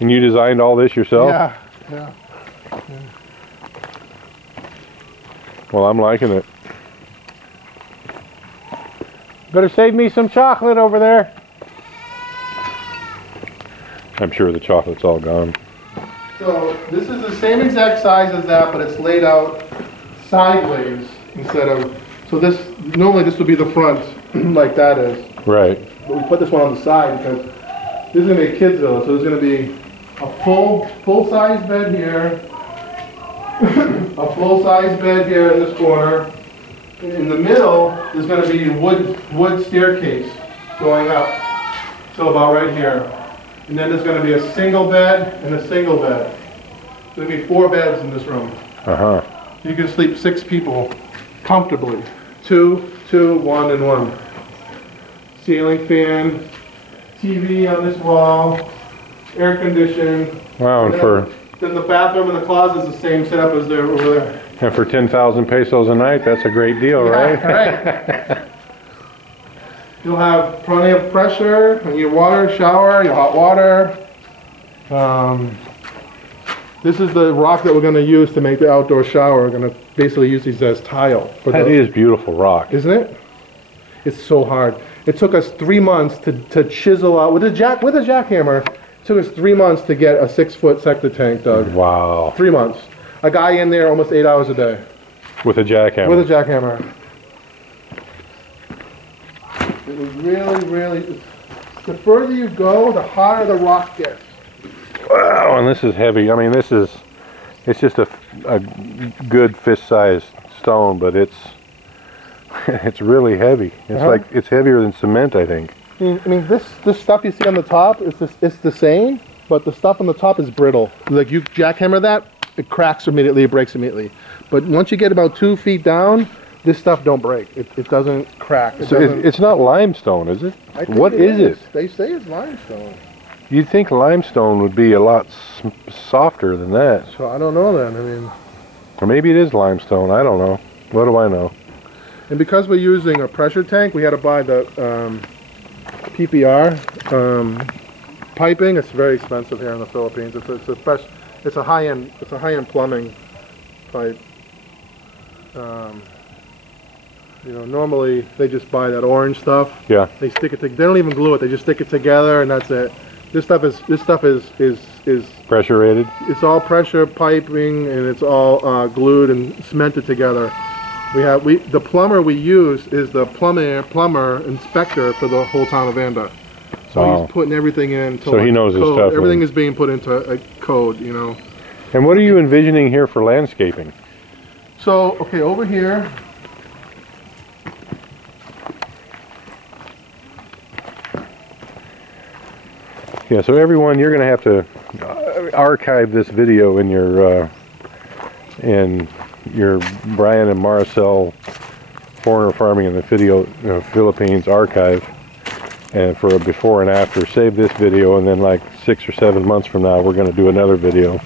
And you designed all this yourself? Yeah, yeah. Well, I'm liking it. Better save me some chocolate over there. I'm sure the chocolate's all gone. So this is the same exact size as that, but it's laid out sideways instead of, so this, normally this would be the front like that is. Right. But we put this one on the side because this is going to be a kids village, so there's going to be a full-size bed here, a full-size bed here in this corner. In the middle, there's going to be a wood staircase going up, so about right here. And then there's going to be a single bed and a single bed. There's going to be 4 beds in this room. Uh-huh. You can sleep 6 people comfortably. 2, 2, 1, and 1. Ceiling fan, TV on this wall, air conditioned. Wow, and then the bathroom and the closet is the same setup as there over there. And for 10,000 pesos a night, that's a great deal, right? Right. You'll have plenty of pressure in your water shower, your hot water. This is the rock that we're going to use to make the outdoor shower. We're going to basically use these as tile. That is beautiful rock. Isn't it? It's so hard. It took us 3 months to chisel out with a jackhammer. It took us 3 months to get a 6-foot septic tank dug. Wow. 3 months. A guy in there almost 8 hours a day. With a jackhammer. With a jackhammer. It was really, the further you go, the harder the rock gets. Wow, and this is heavy. I mean, it's just a good fist-sized stone, but it's really heavy. It's like, it's heavier than cement, I think. I mean, this stuff you see on the top, it's the same, but the stuff on the top is brittle. Like you jackhammer that, it cracks immediately, it breaks immediately. But once you get about 2 feet down, this stuff don't break. It doesn't crack. It's not limestone, is it? What is it? They say it's limestone. You'd think limestone would be a lot softer than that. So I don't know then. I mean, or maybe it is limestone. I don't know. What do I know? And because we're using a pressure tank, we had to buy the PPR piping. It's very expensive here in the Philippines. It's a high-end plumbing pipe. You know, normally they just buy that orange stuff. Yeah. They stick it. They don't even glue it. They just stick it together, and that's it. This stuff is pressure rated. It's all pressure piping, and it's all glued and cemented together. The plumber we use is the plumber inspector for the whole town of Anda. So he's putting everything in. So he knows his stuff. Everything is being put into a code, you know. And what are you envisioning here for landscaping? So, okay, over here. Yeah, so everyone, you're going to have to archive this video in your Brian and Maricel Foreigner Farming in the Philippines archive, and for a before and after. Save this video, and then like 6 or 7 months from now, we're going to do another video.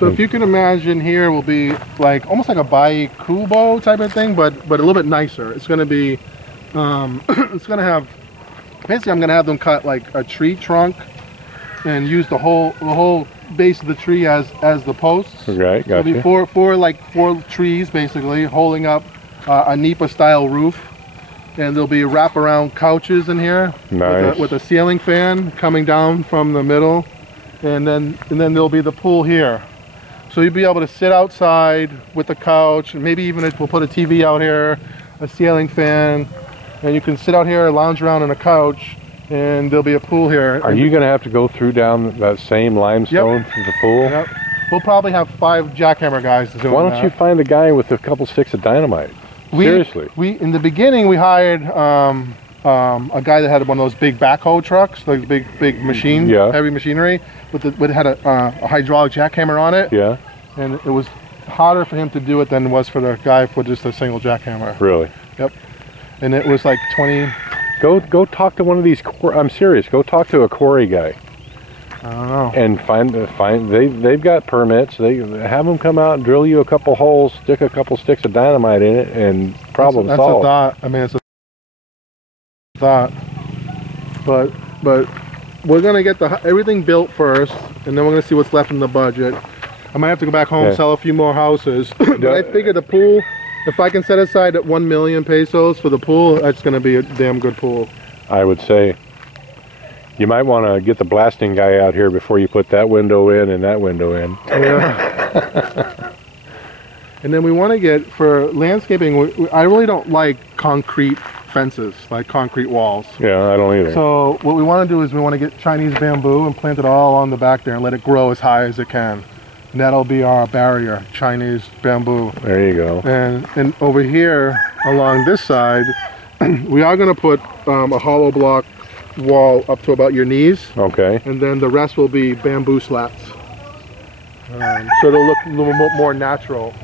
So if you can imagine, here will be like almost like a Baikubo type of thing, but a little bit nicer. It's going to be, it's going to have, basically I'm going to have them cut like a tree trunk and use the whole base of the tree as the posts. Right, gotcha. It'll be four trees basically holding up a Nipa style roof, and there'll be wraparound couches in here. Nice. with a ceiling fan coming down from the middle, and then there'll be the pool here. So you'll be able to sit outside with the couch, and maybe even we'll put a TV out here, a ceiling fan, and you can sit out here, lounge around on a couch, and there'll be a pool here. Are you going to have to go through down that same limestone to the pool? Yep. We'll probably have 5 jackhammer guys doing that. Why don't you find a guy with a couple sticks of dynamite? Seriously. In the beginning, we hired a guy that had one of those big backhoe trucks, like big machine, heavy machinery, with had a hydraulic jackhammer on it. Yeah. And it was harder for him to do it than it was for the guy with just a single jackhammer. Really? Yep. And it was like 20. Go talk to one of these. I'm serious. Go talk to a quarry guy. I don't know. And they've got permits. They have them come out and drill you a couple holes, stick a couple sticks of dynamite in it, and problem solved. That's a thought. I mean, it's a thought. But we're gonna get everything built first, and then we're gonna see what's left in the budget. I might have to go back home, Yeah. sell a few more houses. But I figure the pool, if I can set aside at 1 million pesos for the pool, that's gonna be a damn good pool. I would say you might want to get the blasting guy out here before you put that window in and that window in. Yeah. And then we want to get, for landscaping, I really don't like concrete fences, like concrete walls. Yeah, I don't either. So what we want to do is we want to get Chinese bamboo and plant it all on the back there and let it grow as high as it can. And that'll be our barrier, Chinese bamboo. There you go. And over here, along this side, we are going to put a hollow block wall up to about your knees. Okay. And then the rest will be bamboo slats. So it'll look a little more natural.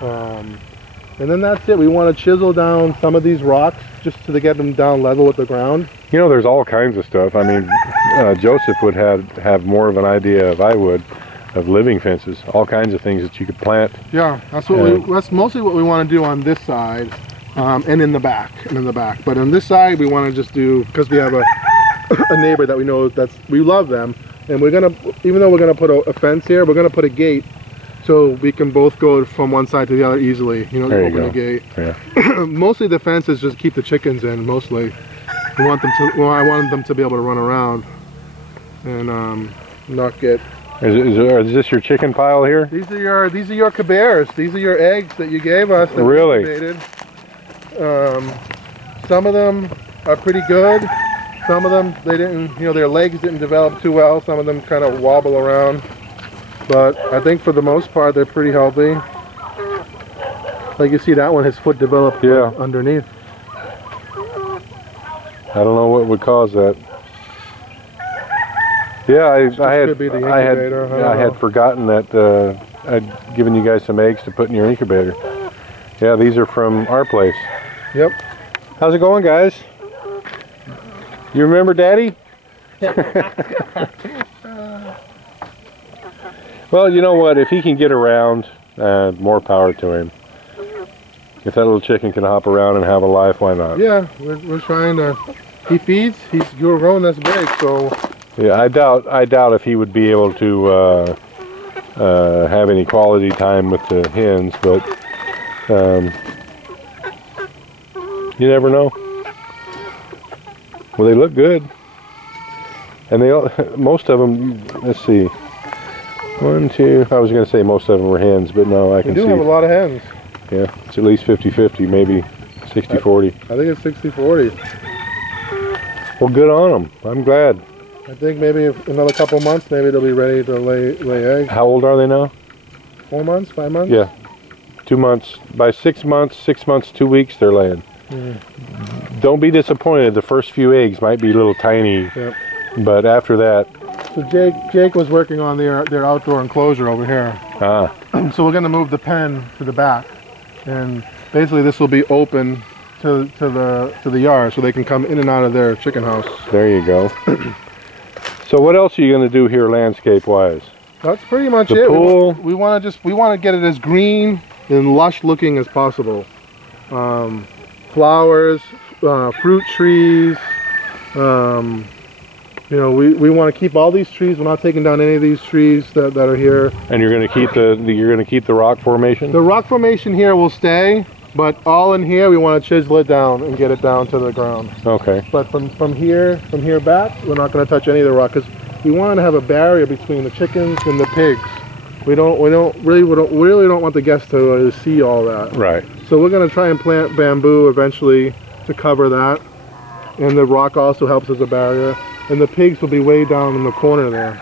And then that's it. We want to chisel down some of these rocks just to get them down level with the ground. You know, there's all kinds of stuff. I mean, Joseph would have more of an idea if I would of living fences. All kinds of things that you could plant. Yeah, that's what that's mostly what we want to do on this side, and in the back, But on this side, we want to just do, because we have a neighbor that we know we love them, and we're gonna, even though we're gonna put a fence here, we're gonna put a gate. So we can both go from one side to the other easily, you know, open the gate. Yeah. Mostly the fence is just keep the chickens in, mostly. I want them to be able to run around and not get... Is this your chicken pile here? These are your cabears. These are your eggs that you gave us. That really? We incubated. Some of them are pretty good. Some of them, they didn't, you know, their legs didn't develop too well. Some of them kind of wobble around. But I think for the most part, they're pretty healthy. Like you see that one, his foot developed underneath. I don't know what would cause that. Yeah, I had forgotten that I'd given you guys some eggs to put in your incubator. Yeah, these are from our place. Yep. How's it going, guys? You remember Daddy? Well, you know what? If he can get around, more power to him. If that little chicken can hop around and have a life, why not? Yeah, we're trying to. He feeds. He's grown this big, so. Yeah, I doubt if he would be able to have any quality time with the hens, but you never know. Well, they look good, and they all, most of them. Let's see. 1, 2, I was going to say most of them were hens, but no, I can see. We do have a lot of hens. Yeah, it's at least 50-50, maybe 60-40. I think it's 60-40. Well, good on them. I'm glad. I think maybe another couple months, maybe they'll be ready to lay eggs. How old are they now? 4 months, 5 months? Yeah, 2 months. By 6 months, 2 weeks, they're laying. Don't be disappointed. The first few eggs might be little tiny, but after that... So Jake was working on their outdoor enclosure over here. So we're going to move the pen to the back, and basically this will be open to the yard, so they can come in and out of their chicken house. There you go. So what else are you going to do here, landscape-wise? That's pretty much the it. Pool. We want to get it as green and lush looking as possible. Flowers, fruit trees. You know, we want to keep all these trees. We're not taking down any of these trees that are here. And you're going to keep the rock formation? The rock formation here will stay, but all in here we want to chisel it down and get it down to the ground. Okay. But from here back, we're not going to touch any of the rock because we want to have a barrier between the chickens and the pigs. We really don't want the guests to see all that. Right. So we're going to try and plant bamboo eventually to cover that, and the rock also helps as a barrier. And the pigs will be way down in the corner there.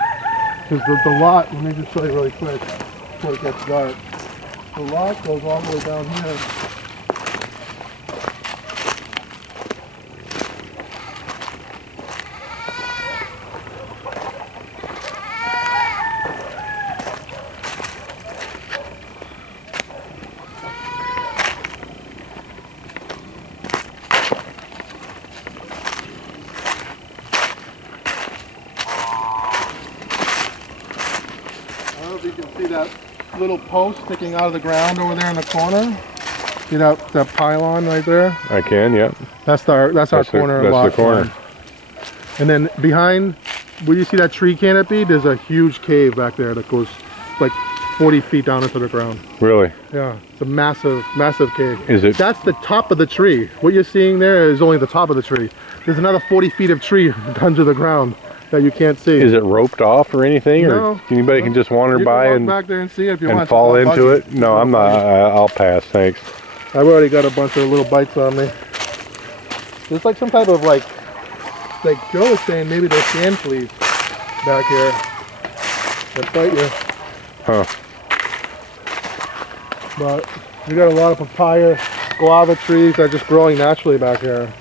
Because the lot, let me just show you really quick before it gets dark. The lot goes all the way down here. You can see that little post sticking out of the ground over there in the corner. See that pylon right there? I can, yeah. That's our corner lot. That's the corner. And then behind where you see that tree canopy, there's a huge cave back there that goes like 40 feet down into the ground. Really? Yeah, it's a massive, massive cave. Is it? That's the top of the tree. What you're seeing there is only the top of the tree. There's another 40 feet of tree under the ground that you can't see. Is it roped off or anything? No. Or anybody can just wander by walk and back there and see it if you want. fall It's not into buggy. it? No, I'm not. I'll pass, thanks. I've already got a bunch of little bites on me. There's like some type of like Joe was saying, maybe there's sand fleas back here that bite you. Huh. But we got a lot of papaya, guava trees that are just growing naturally back here.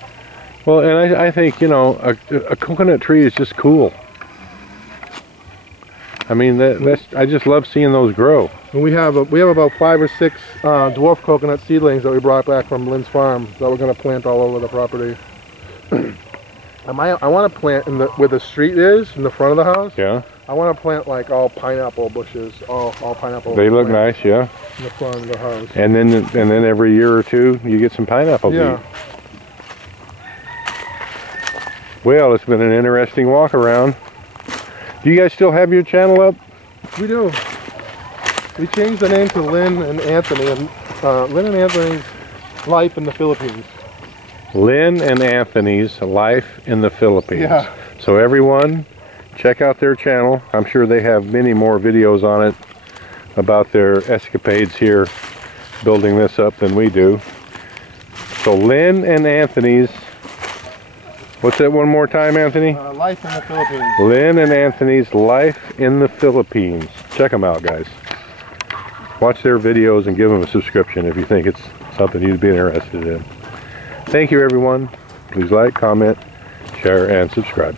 Well, and I think, you know, a coconut tree is just cool. I mean, that's I just love seeing those grow. And we have about 5 or 6 dwarf coconut seedlings that we brought back from Lynn's farm that we're going to plant all over the property. I want to plant in where the street is, in the front of the house. Yeah. I want to plant like all pineapple bushes, all pineapple. They look plants nice, yeah. in the front of the house. And then every year or two you get some pineapple Yeah. beet. Well, it's been an interesting walk around. Do you guys still have your channel up? We do. We changed the name to Lynn and Anthony, and Lynn and Anthony's Life in the Philippines. Lynn and Anthony's Life in the Philippines. Yeah. So everyone, check out their channel. I'm sure they have many more videos on it about their escapades here building this up than we do. So Lynn and Anthony's, what's that one more time, Anthony? Life in the Philippines. Lynn and Anthony's Life in the Philippines. Check them out, guys. Watch their videos and give them a subscription if you think it's something you'd be interested in. Thank you, everyone. Please like, comment, share, and subscribe.